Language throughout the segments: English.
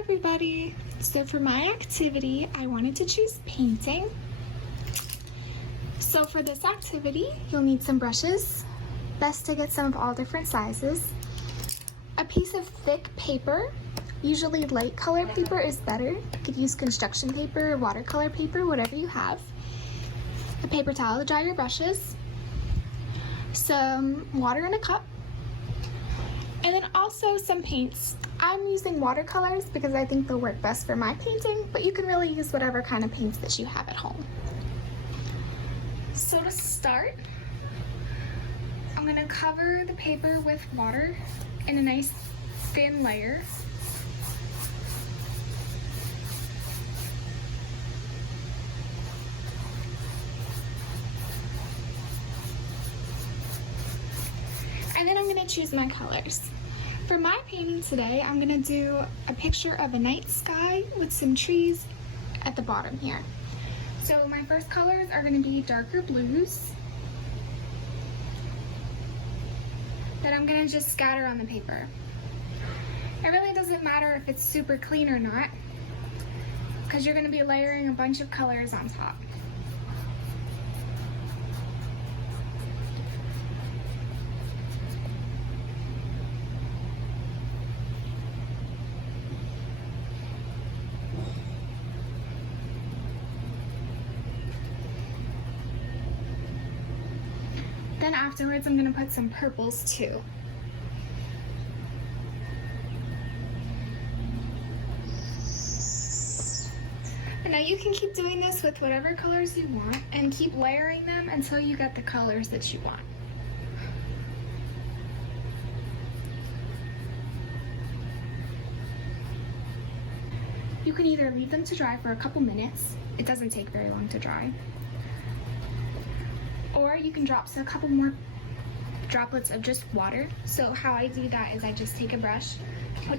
everybody! So for my activity, I wanted to choose painting. So for this activity, you'll need some brushes. Best to get some of all different sizes. A piece of thick paper. Usually light color paper is better. You could use construction paper, watercolor paper, whatever you have. A paper towel to dry your brushes. Some water in a cup. And then also some paints. I'm using watercolors because I think they'll work best for my painting, but you can really use whatever kind of paints that you have at home. So to start, I'm gonna cover the paper with water in a nice thin layer. And then I'm gonna choose my colors. For my painting today, I'm gonna do a picture of a night sky with some trees at the bottom here. So my first colors are gonna be darker blues that I'm gonna just scatter on the paper. It really doesn't matter if it's super clean or not, because you're gonna be layering a bunch of colors on top. Then afterwards, I'm gonna put some purples too. And now you can keep doing this with whatever colors you want and keep layering them until you get the colors that you want. You can either leave them to dry for a couple minutes. It doesn't take very long to dry. Or you can drop a couple more droplets of just water. So how I do that is I just take a brush,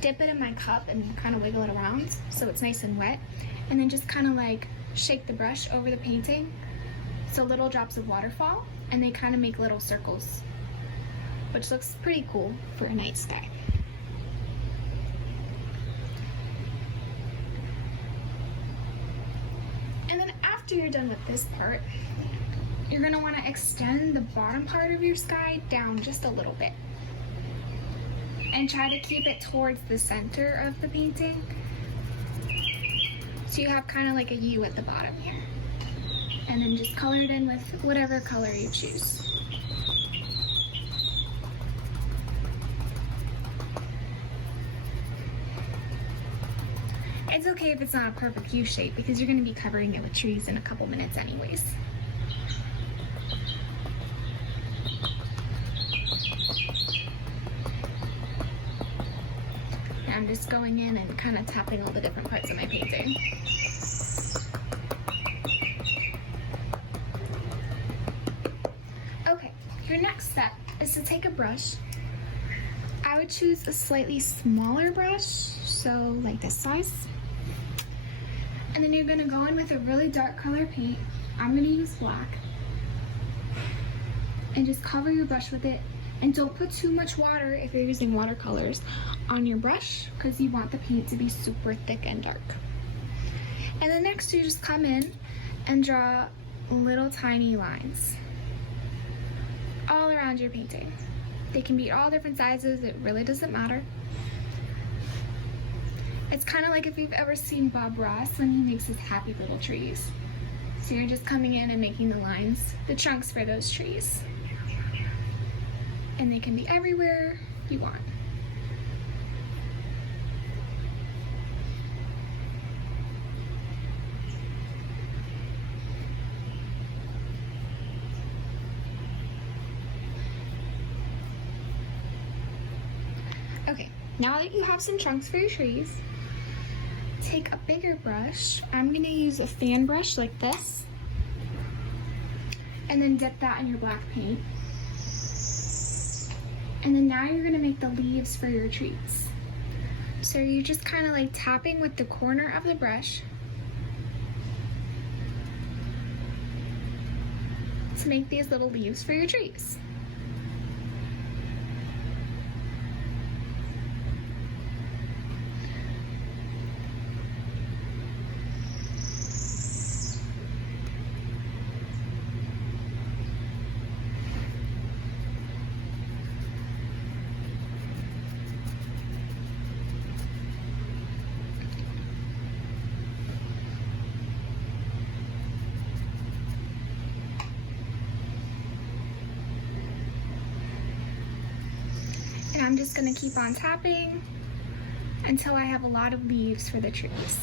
dip it in my cup and kind of wiggle it around so it's nice and wet. And then just kind of like shake the brush over the painting so little drops of water fall and they kind of make little circles, which looks pretty cool for a night sky. And then after you're done with this part, you're gonna wanna extend the bottom part of your sky down just a little bit. And try to keep it towards the center of the painting. So you have kind of like a U at the bottom here. And then just color it in with whatever color you choose. It's okay if it's not a perfect U shape because you're gonna be covering it with trees in a couple minutes anyways. I'm just going in and kind of tapping all the different parts of my painting. Okay, your next step is to take a brush. I would choose a slightly smaller brush, so like this size. And then you're gonna go in with a really dark color paint. I'm gonna use black. And just cover your brush with it. And don't put too much water if you're using watercolors on your brush because you want the paint to be super thick and dark. And then next you just come in and draw little tiny lines all around your painting. They can be all different sizes, it really doesn't matter. It's kind of like if you've ever seen Bob Ross when he makes his happy little trees. So you're just coming in and making the lines, the trunks for those trees. And they can be everywhere you want. Okay, now that you have some trunks for your trees, take a bigger brush. I'm gonna use a fan brush like this, and then dip that in your black paint. And then now you're gonna make the leaves for your trees. So you're just kind of like tapping with the corner of the brush to make these little leaves for your trees. I'm just gonna keep on tapping until I have a lot of leaves for the trees.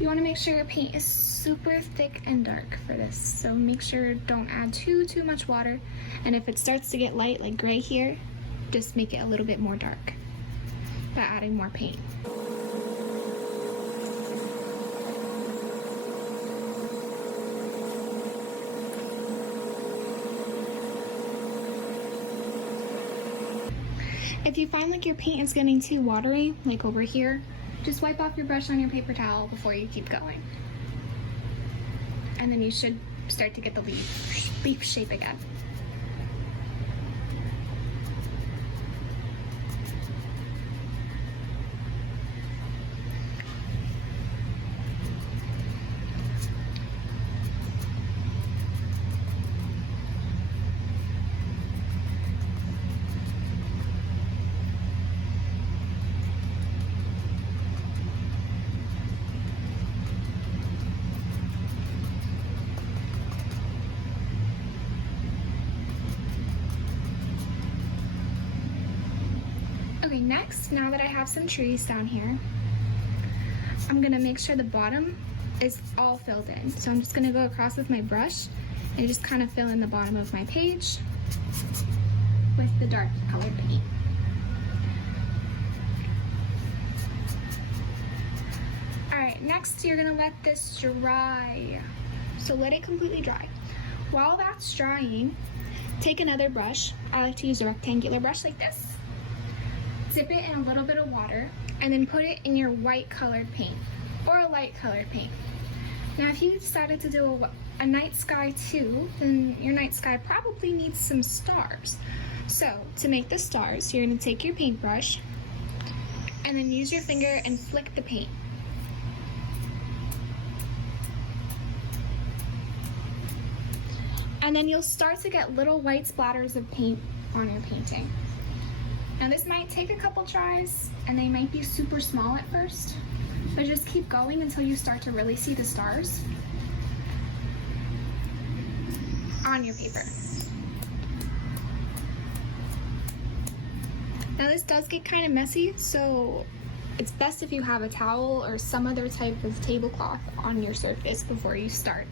You want to make sure your paint is super thick and dark for this, so make sure don't add too much water, and if it starts to get light like gray here, just make it a little bit more dark by adding more paint. If you find like your paint is getting too watery, like over here, just wipe off your brush on your paper towel before you keep going. And then you should start to get the leaf shape again. Okay, next, now that I have some trees down here, I'm gonna make sure the bottom is all filled in. So I'm just gonna go across with my brush and just kind of fill in the bottom of my page with the dark colored paint. All right, next you're gonna let this dry. So let it completely dry. While that's drying, take another brush. I like to use a rectangular brush like this. Dip it in a little bit of water and then put it in your white colored paint or a light colored paint. Now if you decided to do a night sky too, then your night sky probably needs some stars. So to make the stars, you're going to take your paintbrush and then use your finger and flick the paint. And then you'll start to get little white splatters of paint on your painting. Now this might take a couple tries and they might be super small at first, but just keep going until you start to really see the stars on your paper. Now this does get kind of messy, so it's best if you have a towel or some other type of tablecloth on your surface before you start.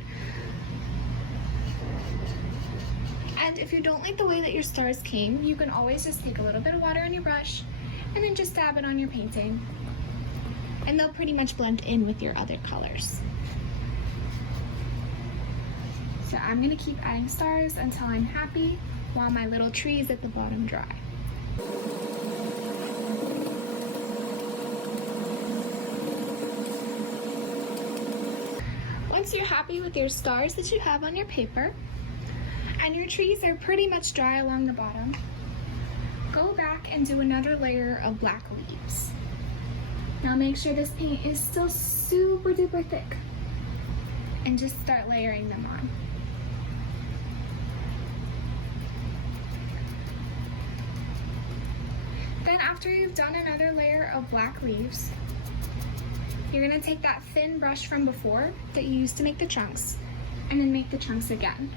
And if you don't like the way that your stars came, you can always just take a little bit of water on your brush and then just dab it on your painting. And they'll pretty much blend in with your other colors. So I'm gonna keep adding stars until I'm happy while my little trees at the bottom dry. Once you're happy with your stars that you have on your paper, and your trees are pretty much dry along the bottom, go back and do another layer of black leaves. Now make sure this paint is still super duper thick and just start layering them on. Then after you've done another layer of black leaves, you're gonna take that thin brush from before that you used to make the chunks and then make the chunks again.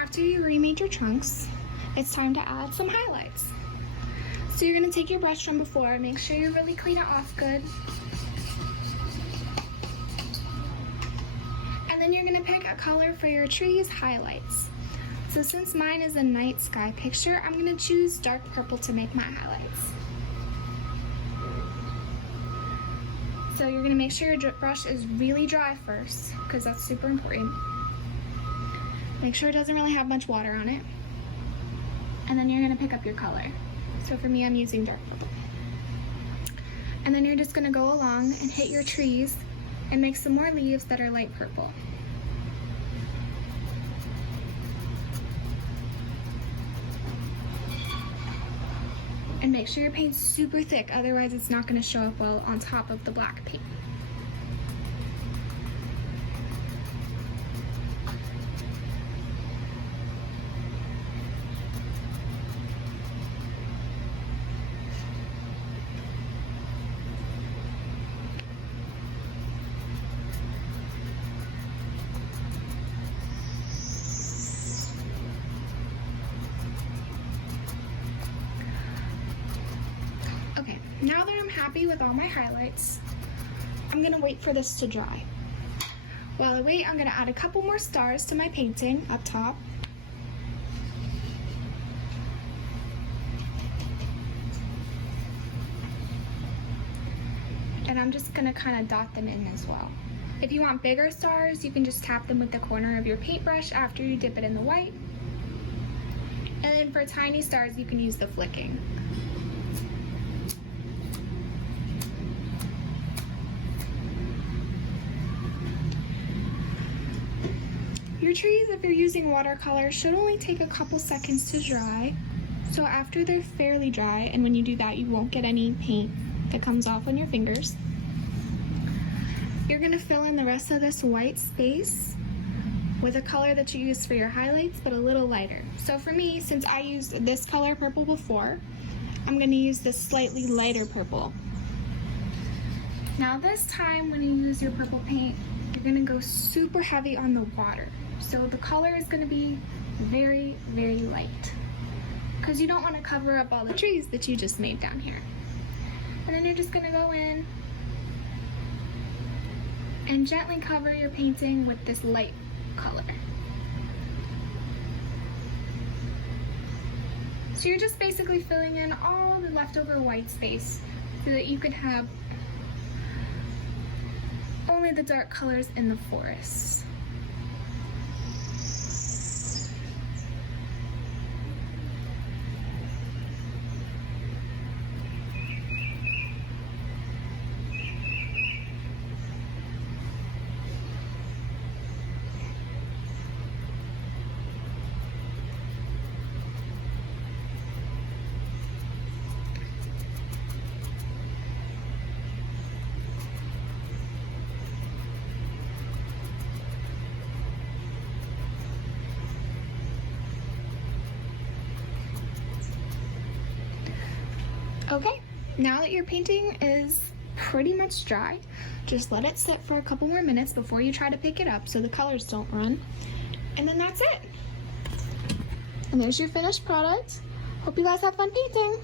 After you remade your chunks, it's time to add some highlights. So you're gonna take your brush from before, make sure you really clean it off good. And then you're gonna pick a color for your tree's highlights. So since mine is a night sky picture, I'm gonna choose dark purple to make my highlights. So you're gonna make sure your brush is really dry first, because that's super important. Make sure it doesn't really have much water on it. And then you're gonna pick up your color. So for me, I'm using dark purple. And then you're just gonna go along and hit your trees and make some more leaves that are light purple. And make sure your paint's super thick, otherwise it's not gonna show up well on top of the black paint. Okay, now that I'm happy with all my highlights, I'm gonna wait for this to dry. While I wait, I'm gonna add a couple more stars to my painting up top. And I'm just gonna kind of dot them in as well. If you want bigger stars, you can just tap them with the corner of your paintbrush after you dip it in the white. And then for tiny stars, you can use the flicking. Your trees, if you're using watercolor, should only take a couple seconds to dry. So after they're fairly dry, and when you do that, you won't get any paint that comes off on your fingers, you're gonna fill in the rest of this white space with a color that you use for your highlights, but a little lighter. So for me, since I used this color purple before, I'm gonna use this slightly lighter purple. Now this time when you use your purple paint, you're gonna go super heavy on the water. So the color is gonna be very, very light, because you don't wanna cover up all the trees that you just made down here. And then you're just gonna go in and gently cover your painting with this light color. So you're just basically filling in all the leftover white space so that you can have only the dark colors in the forest. Okay, now that your painting is pretty much dry, just let it sit for a couple more minutes before you try to pick it up so the colors don't run. And then that's it. And there's your finished product. Hope you guys have fun painting.